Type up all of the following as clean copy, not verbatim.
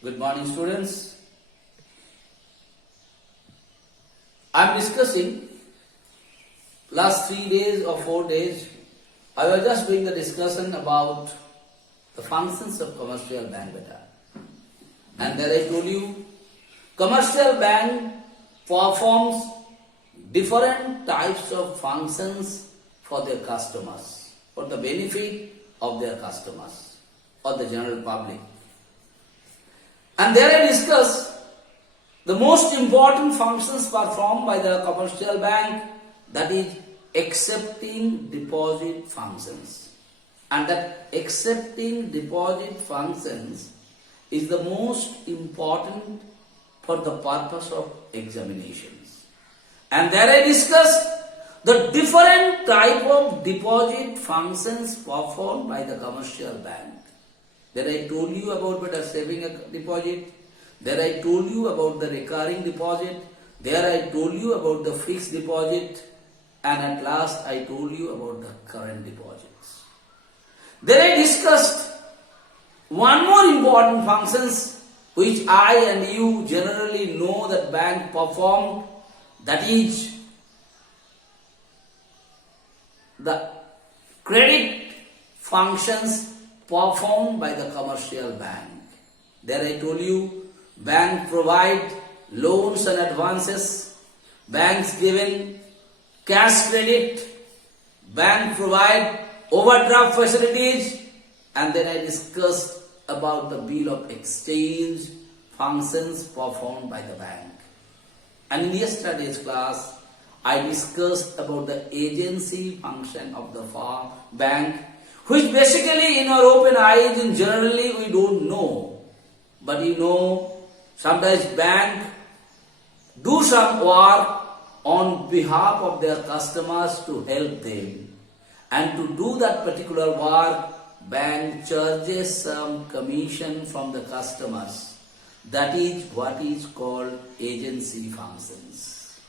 Good morning, students. I am discussing last 3 days or 4 days. I was just doing the discussion about the functions of commercial bank beta. And there I told you, commercial bank performs different types of functions for their customers, for the benefit of their customers or the general public. And there I discussed the most important functions performed by the commercial bank, that is accepting deposit functions. And that accepting deposit functions is the most important for the purpose of examinations. And there I discussed the different type of deposit functions performed by the commercial bank. There I told you about better saving deposit. There I told you about the recurring deposit. There I told you about the fixed deposit. And at last I told you about the current deposits. Then I discussed one more important functions which I and you generally know that bank performed, that is the credit functions performed by the commercial bank. There I told you, bank provide loans and advances, banks given cash credit, bank provide overdraft facilities, and then I discussed about the bill of exchange functions performed by the bank. And in yesterday's class, I discussed about the agency function of the bank, which basically in our open eyes and generally we don't know. But you know, sometimes bank do some work on behalf of their customers to help them. And to do that particular work, bank charges some commission from the customers. That is what is called agency functions.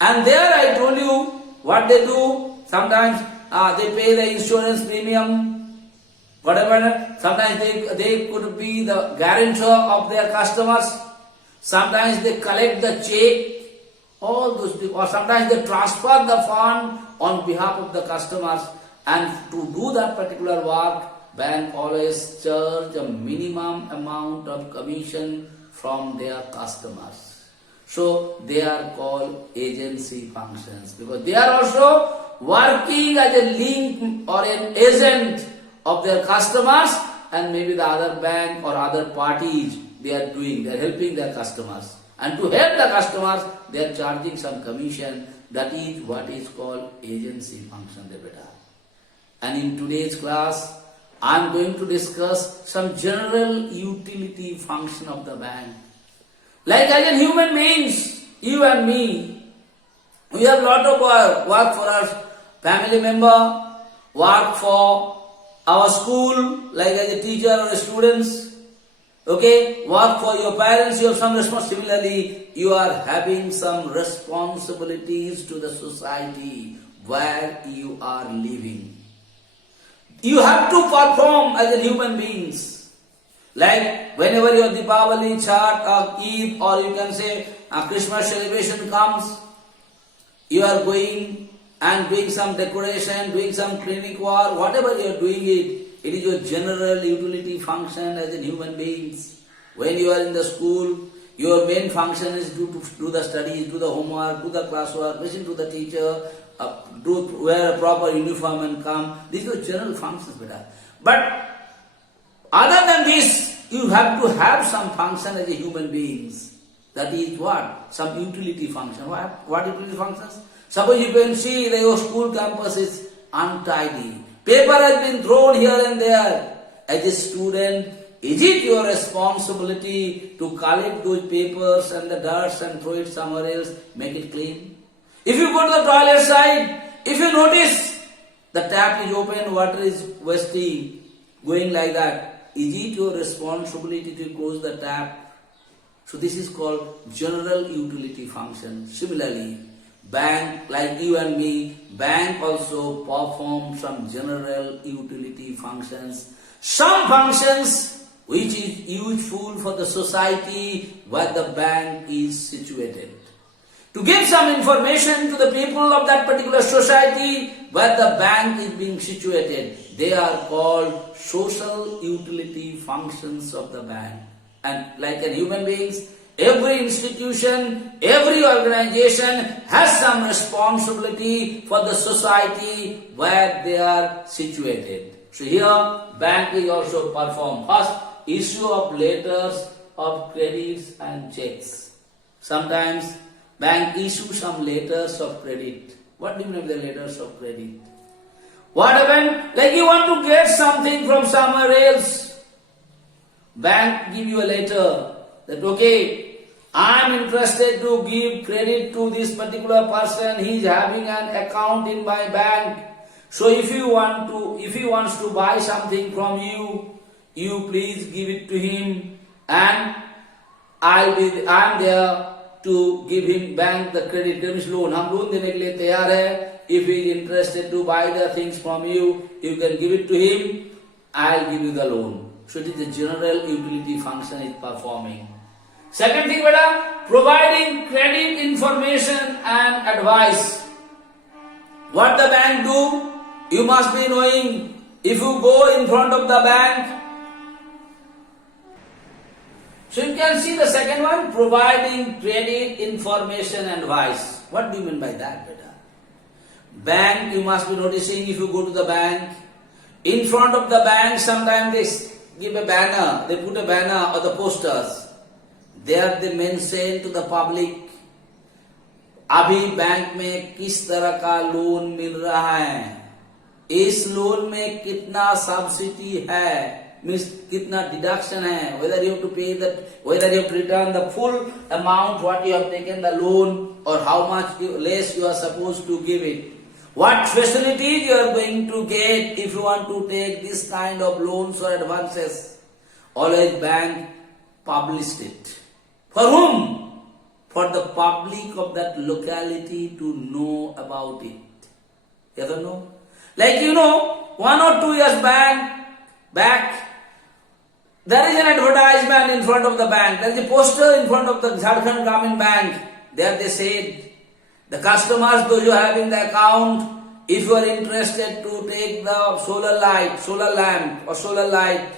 And there I told you what they do. Sometimes they pay the insurance premium, whatever. Sometimes they could be the guarantor of their customers. Sometimes they collect the check, all those people. Or sometimes they transfer the fund on behalf of the customers. And to do that particular work, bank always charge a minimum amount of commission from their customers. So they are called agency functions because they are also working as a link or an agent of their customers, and maybe the other bank or other parties they are helping their customers. And to help the customers, they are charging some commission. That is what is called agency function, beta. And in today's class, I am going to discuss some general utility function of the bank. Like as in human beings, you and me, we have a lot of work for our family member, work for our school, like as a teacher or a students, okay, work for your parents, you have some responsibility. Similarly, you are having some responsibilities to the society where you are living. You have to perform as a human beings. Like whenever your Deepavali, Chhat, or Eid, or you can say a Christmas celebration comes, you are going and doing some decoration, doing some clinic work, whatever you are doing it is your general utility function as in human beings. When you are in the school, your main function is to do the studies, do the homework, do the classwork, listen to the teacher, wear a proper uniform and come. These are general functions, beta. But other than this, you have to have some function as a human beings. That is what? Some utility function. What utility functions? Suppose you can see that your school campus is untidy. Paper has been thrown here and there. As a student, is it your responsibility to collect those papers and the dust and throw it somewhere else, make it clean? If you go to the toilet side, if you notice the tap is open, water is wasting, going like that, is it your responsibility to close the tap? So this is called general utility function. Similarly, bank, like you and me, bank also perform some general utility functions. Some functions which is useful for the society where the bank is situated. To give some information to the people of that particular society where the bank is being situated. They are called social utility functions of the bank. And like in human beings, every institution, every organization has some responsibility for the society where they are situated. So here, bank is also performed. First, issue of letters of credits and checks. Sometimes bank issue some letters of credit. What do you mean by the letters of credit? What happened? Like you want to get something from somewhere else. Bank give you a letter that okay, I am interested to give credit to this particular person. He is having an account in my bank. So if he wants to buy something from you, you please give it to him, and I am there to give him bank the credit. There is loan. हम loan देने के लिए तैयार है. If he is interested to buy the things from you, you can give it to him. I'll give you the loan. So it is the general utility function is performing. Second thing, beta, providing credit information and advice. What the bank do? You must be knowing. If you go in front of the bank, so you can see the second one, providing credit information and advice. What do you mean by that, beta? Bank, you must be noticing if you go to the bank, in front of the bank, sometimes they give a banner, they put a banner or the posters. There they mention to the public, अभी bank में किस तरह का loan मिल रहा है, इस loan में कितना सब्सिडी है, means कितना deduction है, whether you have to pay that, whether you have to return the full amount what you have taken the loan, or how much less you are supposed to give it. What facilities you are going to get if you want to take this kind of loans or advances. Always bank published it. For whom? For the public of that locality to know about it. Yes or no? Like 1 or 2 years back, there is an advertisement in front of the bank. There is a poster in front of the Jharkhand Gramin Bank. There they said, the customers, those who are having the account, if you are interested to take the solar lamp or solar light,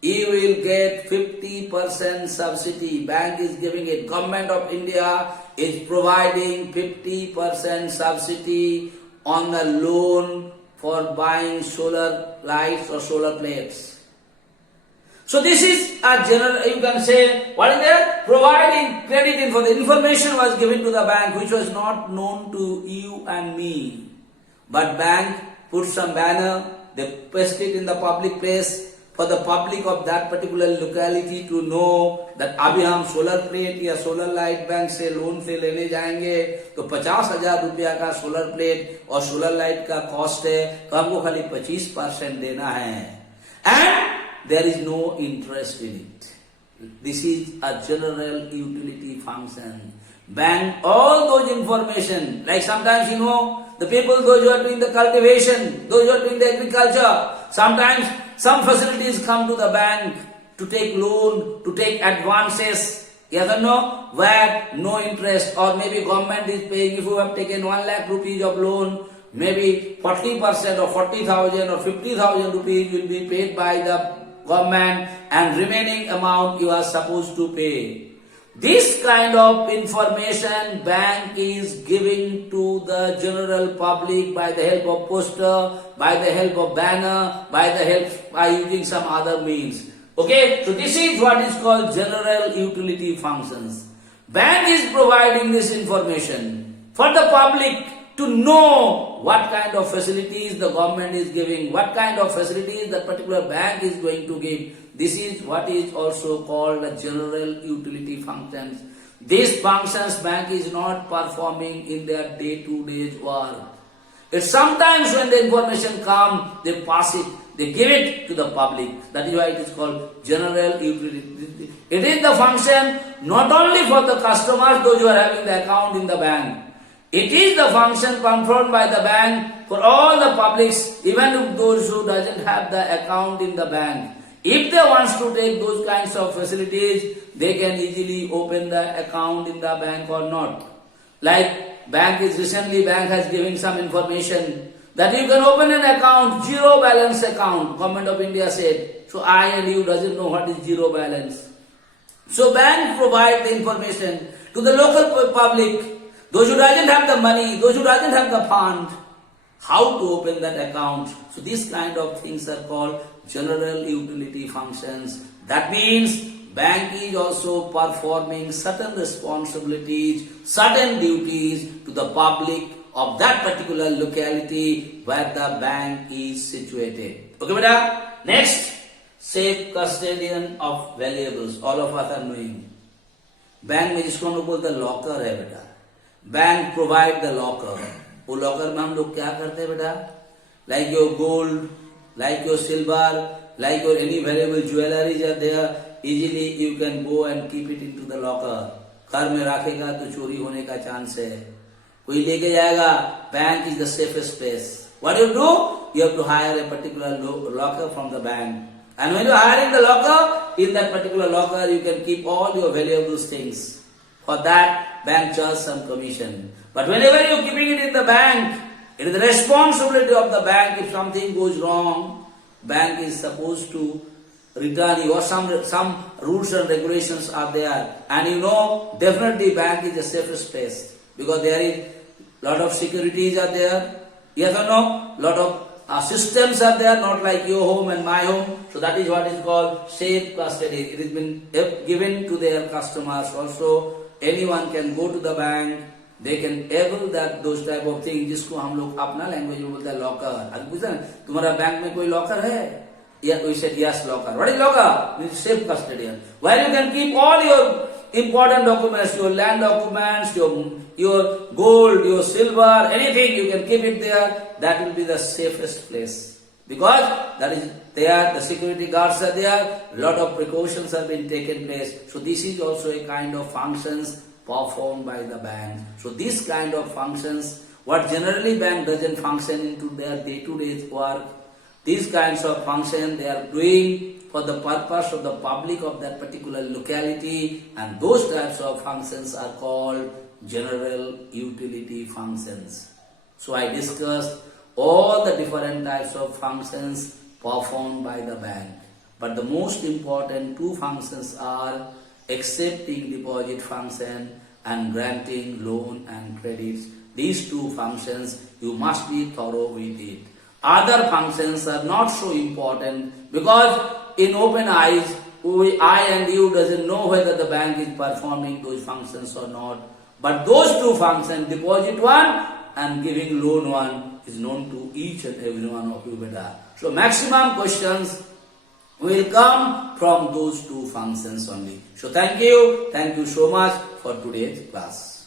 you will get 50% subsidy. Bank is giving it. Government of India is providing 50% subsidy on the loan for buying solar lights or solar plates. So this is a general, you can say, what is there? Providing credit info. The information was given to the bank which was not known to you and me. But bank put some banner, they paste it in the public place for the public of that particular locality to know that अभी हम solar plate या solar light bank से loan से लेने जाएंगे तो 50,000 रुपया का solar plate और solar light का cost है तो हमको खाली 25% देना है. And there is no interest in it. This is a general utility function. Bank all those information, like sometimes the people, those who are doing the cultivation, those who are doing the agriculture, sometimes some facilities come to the bank to take loan, to take advances, yes or no, where no interest, or maybe government is paying. If you have taken 1 lakh rupees of loan, maybe 40% or 40,000 or 50,000 rupees will be paid by the government, and remaining amount you are supposed to pay. This kind of information bank is giving to the general public by the help of poster, by the help of banner, by using some other means. Okay, so this is what is called general utility functions. Bank is providing this information for the public to know what kind of facilities the government is giving, what kind of facilities that particular bank is going to give. This is what is also called a general utility functions. These functions bank is not performing in their day-to-day work. It's sometimes when the information comes, they pass it, they give it to the public. That is why it is called general utility. It is the function not only for the customers, those who are having the account in the bank. It is the function performed by the bank for all the publics, even if those who doesn't have the account in the bank. If they want to take those kinds of facilities, they can easily open the account in the bank or not. Like bank has given some information that you can open an account, zero balance account. Government of India said. So I and you doesn't know what is zero balance. So bank provide the information to the local public, those who doesn't have the money, those who doesn't have the fund, how to open that account. So these kind of things are called general utility functions. That means bank is also performing certain responsibilities, certain duties to the public of that particular locality where the bank is situated. Okay, beta? Next, safe custodian of valuables. All of us are knowing. Bank में जिसको हम लोग बोलते हैं locker है बेटा. Bank provide the locker. वो locker में हम लोग क्या करते हैं बेटा? Like your gold, like your silver, like your any valuable jewelries are there, easily you can go and keep it into the locker. घर में रखेगा तो चोरी होने का चांस है. कोई लेके जाएगा. Bank is the safest place. What do? You have to hire a particular locker from the bank. And when you are hiring the locker, in that particular locker you can keep all your valuable things. For that, bank charges some commission. But whenever you are keeping it in the bank, it is the responsibility of the bank. If something goes wrong, bank is supposed to return you, or some rules and regulations are there. And you know, definitely bank is the safest place because there is lot of securities are there. Yes or no? Lot of systems are there, not like your home and my home. So that is what is called safe custody. It has been given to their customers also. Anyone can go to the bank. They can able that those type of things जिसको हम लोग अपना language में बोलते हैं locker. अभी पूछा ना तुम्हारा बैंक में कोई लॉकर है? Yeah, we said yes, locker. What is locker? It is safe custodian. Where you can keep all your important documents, your land documents, your gold, your silver, anything you can keep it there. That will be the safest place because that is there. The security guards are there. Lot of precautions have been taken place. So this is also a kind of functions performed by the bank. So this kind of functions, what generally bank doesn't function into their day-to-day work, these kinds of functions they are doing for the purpose of the public of that particular locality, and those types of functions are called general utility functions. So I discussed all the different types of functions performed by the bank. But the most important two functions are accepting deposit function and granting loan and credits. These two functions, you must be thorough with it. Other functions are not so important because in open eyes, I and you doesn't know whether the bank is performing those functions or not. But those two functions, deposit one and giving loan one, is known to each and every one of you beta. So maximum questions will come from those two functions only. So thank you so much for today's class.